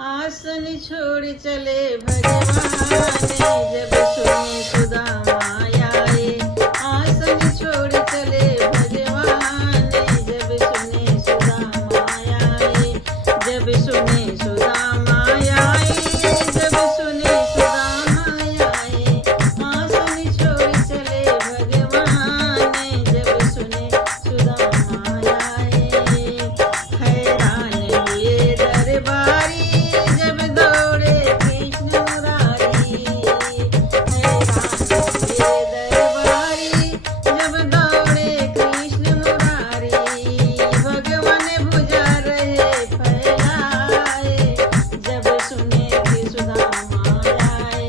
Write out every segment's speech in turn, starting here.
आसन छोड़ चले भगवान जब सुने सुदामा आए। आसन छोड़ चले भगवान जब सुने सुदामा आए। जब सुने सुदामा आए। जब सुने सुदामा आए। आसन छोड़ चले भगवान जब सुने सुदामा आए। हैरान हुए दरबारी जब दौड़े कृष्ण मुरारी। हैरान हुए दरबारी जब दौड़े कृष्ण मुरारी। भगवान भुजा रहे फैलाए जब सुने कि सुदामा आए।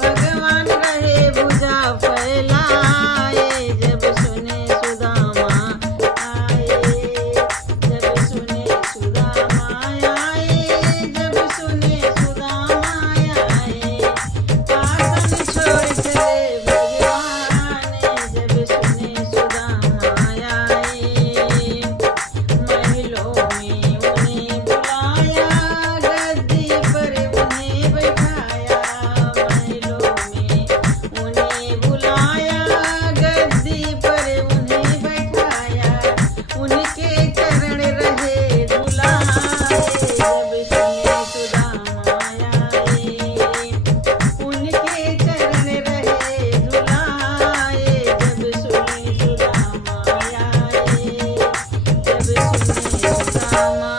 भगवान रहे भुजा फैलाए जब सुने सुदामा आए। जब सुने सुदामा आए। जब सुने सुदामा आए। आसन छोड़ चले भगवान जब सुने सुदामा आए। महलों में उन्हें बुलाया गद्दी पर उन्हें बैठाया। महलों में उन्हें बुलाया गद्दी पर उन्हें बैठाया। उनके चरण रहे धुलाए जब सुने सुदामा आए। उनके चरण रहे धुलाए जब सुने सुदामा आए। जब सुने सुदामा